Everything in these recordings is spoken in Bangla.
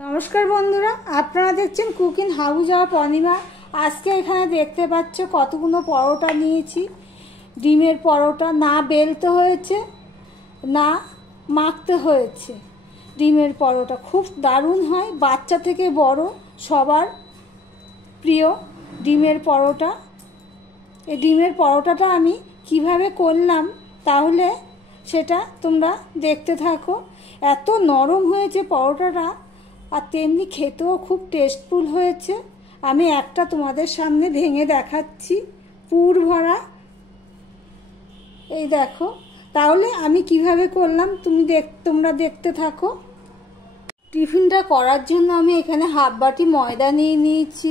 নমস্কার বন্ধুরা, আপনারা দেখছেন কুকিং হাউস অফ অনিমা। আজকে এখানে দেখতে পাচ্ছ কতগুলো পরোটা নিয়েছি। ডিমের পরোটা, না বেলতে হয়েছে না মাখতে হয়েছে। ডিমের পরোটা খুব দারুণ হয়, বাচ্চা থেকে বড় সবার প্রিয় ডিমের পরোটা। এই ডিমের পরোটাটা আমি কিভাবে করলাম তাহলে সেটা তোমরা দেখতে থাকো। এত নরম হয়েছে পরোটাটা, আর তেমনি খেতেও খুব টেস্টফুল হয়েছে। আমি একটা তোমাদের সামনে ভেঙে দেখাচ্ছি, পুর ভরা। এই দেখো, তাহলে আমি কিভাবে করলাম তোমরা দেখতে থাকো। টিফিনটা করার জন্য আমি এখানে হাফ বাটি ময়দা নিয়ে নিয়েছি,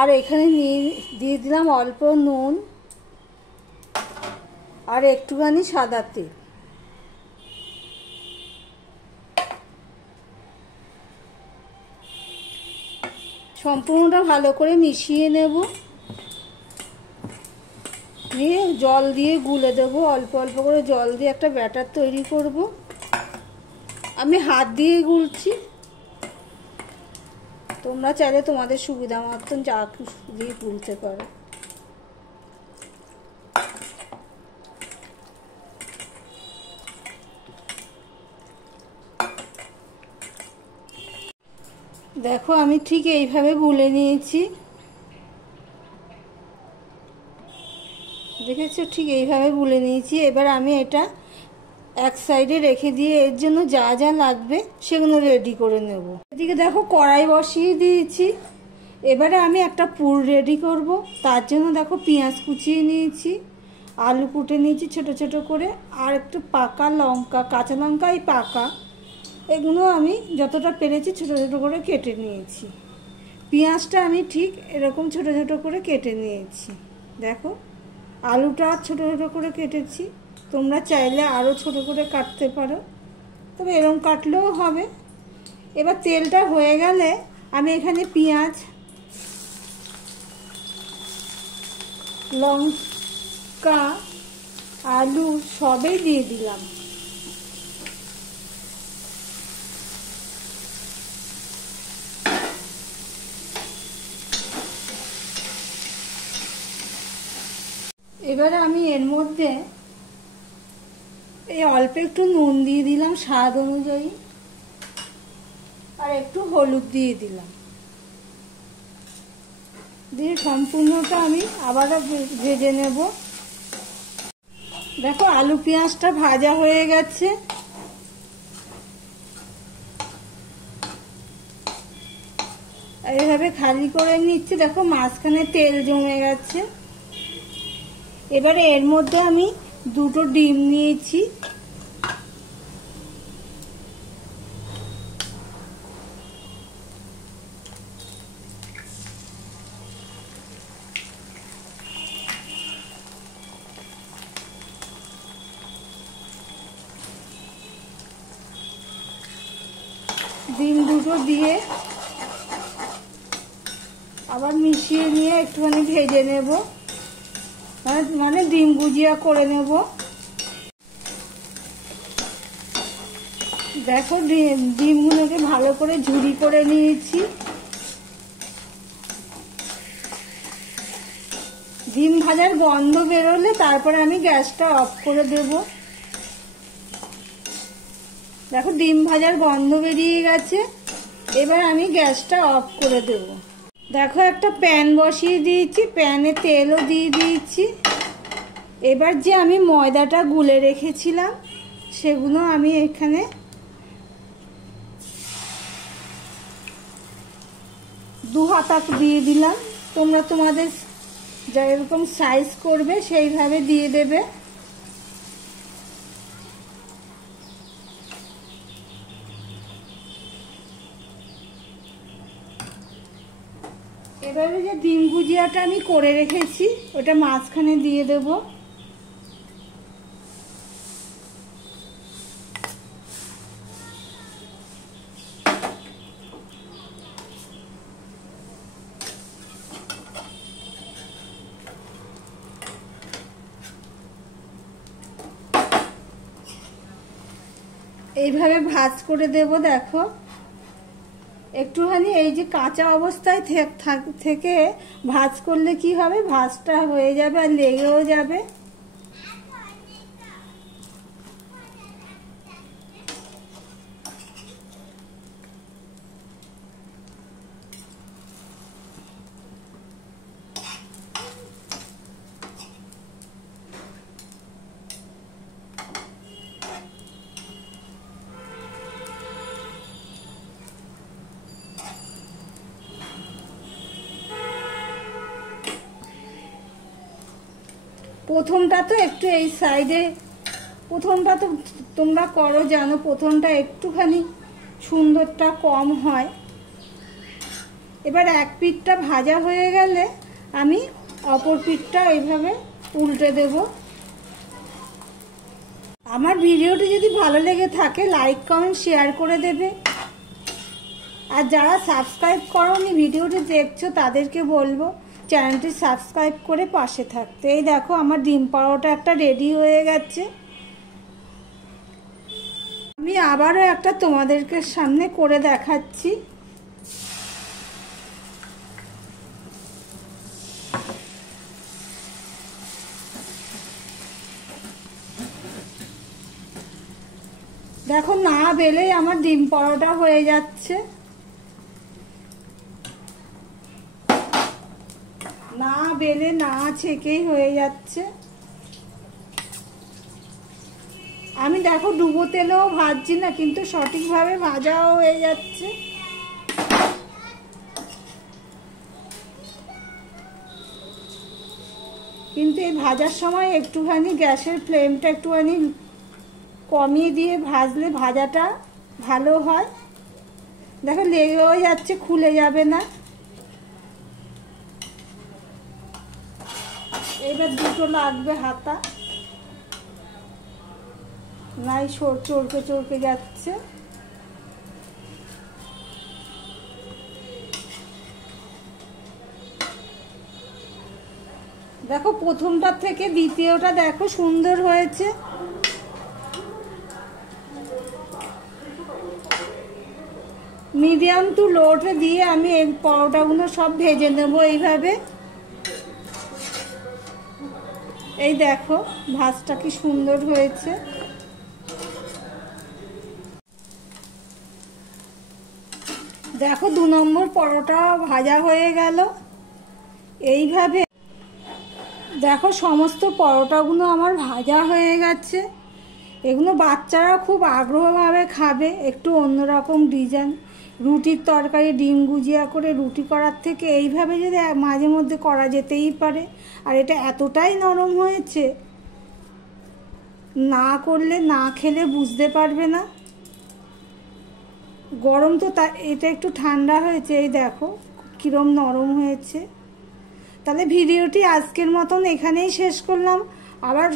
আর এখানে দিয়ে দিলাম অল্প নুন আর একটুখানি সাদা তেল। সম্পূর্ণটা ভালো করে মিশিয়ে নেব, নিয়ে জল দিয়ে গুলে দেবো। অল্প অল্প করে জল দিয়ে একটা ব্যাটার তৈরি করব। আমি হাত দিয়ে গুলছি, তোমরা চাইলে তোমাদের সুবিধা মতন যা দিয়ে গুলতে পারো। দেখো, আমি ঠিক এইভাবে গুলে নিয়েছি, দেখেছো? ঠিক এইভাবে গুলে নিয়েছি। এবার আমি এটা এক সাইডে রেখে দিয়ে এর জন্য যা যা লাগবে সেগুলো রেডি করে নেব। এদিকে দেখো, কড়াই বসিয়ে দিয়েছি। এবারে আমি একটা পুর রেডি করব। তার জন্য দেখো, পেঁয়াজ কুচিয়ে নিয়েছি, আলু কুটে নিয়েছি ছোট ছোট করে, আর একটু পাকা লঙ্কা, কাঁচা লঙ্কা এই পাকা, এগুলো আমি যতটা পেরেছি ছোট ছোট করে কেটে নিয়েছি। পেঁয়াজটা আমি ঠিক এরকম ছোট ছোট করে কেটে নিয়েছি। দেখো, আলুটা ছোট ছোট করে কেটেছি। তোমরা চাইলে আরও ছোট করে কাটতে পারো, তবে এরকম কাটলেও হবে। এবার তেলটা হয়ে গেলে আমি এখানে পেঁয়াজ, লঙ্কা, আলু সবই দিয়ে দিলাম। এবারে আমি এর মধ্যে এই অল্প একটু নুন দিয়ে দিলাম স্বাদ অনুযায়ী, আর একটু হলুদ দিয়ে দিলাম। দিয়ে সম্পূর্ণটা আমি আবারও ভেজে নেব। দেখো, আলু পেঁয়াজটা ভাজা হয়ে গেছে। এইভাবে খালি করে নিচ্ছি। দেখো, মাঝখানে তেল জমে গেছে। এবারে এর মধ্যে আমি দুটো ডিম নিয়েছি, ডিম দুটো দিয়ে আবার মিশিয়ে নিয়ে একটুখানি ভেজে নেব, মানে ডিম ভুজিয়া করে নেব। দেখো, ডিমগুলোকে ভালো করে ঝুরি করে নিয়েছি। ডিম ভাজার গন্ধ বেরোলে তারপরে আমি গ্যাসটা অফ করে দেব। দেখো, ডিম ভাজার গন্ধ বেরিয়ে গেছে। এবার আমি গ্যাসটা অফ করে দেব। দেখো, একটা প্যান বসিয়ে দিয়েছি, প্যানে তেলও দিয়ে দিয়েছি। এবার যে আমি ময়দাটা গুলে রেখেছিলাম সেগুলো আমি এখানে দু হাতা দিয়ে দিলাম। তোমরা তোমাদের যেরকম সাইজ করবে সেইভাবে দিয়ে দেবে। এবারে যে ডিম ভুজিয়াটা আমি করে রেখেছি ওটা মাঝখানে দিয়ে দেব। এইভাবে ভাঁজ করে দেব। দেখো, একটুখানি এই যে কাঁচা অবস্থায় থেকে ভাজ করলে কি হবে, ভাজটা হয়ে যাবে আর লেগেও যাবে। প্রথমটা তো একটু এই সাইডে, প্রথমটা তো তোমরা করো জানো, প্রথমটা একটুখানি সুন্দরটা কম হয়। এবার এক পিঠটা ভাজা হয়ে গেলে আমি অপর পিঠটা এইভাবে উল্টে দেব। আমার ভিডিওটি যদি ভালো লেগে থাকে লাইক কমেন্ট শেয়ার করে দেবে। আর যারা সাবস্ক্রাইব করোনি ভিডিওটি দেখছো তাদেরকে বলবো চ্যানেলটি সাবস্ক্রাইব করে পাশে থাকতে। এই দেখো আমার ডিম পরোটা একটা রেডি হয়ে গেছে। আমি আবারও একটা তোমাদেরকে সামনে করে দেখাচ্ছি। দেখো না বেলেই আমার ডিম পরোটা হয়ে যাচ্ছে, না বেলে না ছেঁকেই হয়ে যাচ্ছে। আমি দেখো ডুবো তেলেও ভাজছি না, কিন্তু সঠিকভাবে ভাজাও হয়ে যাচ্ছে। কিন্তু এই ভাজার সময় একটুখানি গ্যাসের ফ্লেমটা একটুখানি কমিয়ে দিয়ে ভাজলে ভাজাটা ভালো হয়। দেখো লেগেও যাচ্ছে, খুলে যাবে না। এবার দুটো লাগবে হাতা, নাই চড়কে চড়কে যাচ্ছে। দেখো প্রথমটার থেকে দ্বিতীয়টা দেখো সুন্দর হয়েছে। মিডিয়াম টু লোতে দিয়ে আমি এই পরোটাগুলো সব ভেজে নেব এইভাবে। এই দেখো ভাজটা কি সুন্দর হয়েছে। দেখো 2 নম্বর পরোটা ভাজা হয়ে গেল। এইভাবে দেখো সমস্ত পরোটাগুলো আমার ভাজা হয়ে গেছে। এগুলো বাচ্চারা খুব আগ্রহভাবে খাবে। একটু অন্যরকম ডিজাইন, রুটির তরকারি ডিম গুজিয়া করে রুটি করার থেকে এইভাবে যদি মাঝে মধ্যে করা যেতেই পারে। আর এটা এতটাই নরম হয়েছে, না করলে না খেলে বুঝতে পারবে না। গরম তো এটা একটু ঠান্ডা হয়েছে, এই দেখো কিরম নরম হয়েছে। তাহলে ভিডিওটি আজকের মতন এখানেই শেষ করলাম। আবার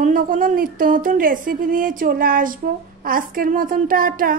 অন্য কোনো নিত্য নতুন রেসিপি নিয়ে চলে আসবো। আজকের মতন টাটা।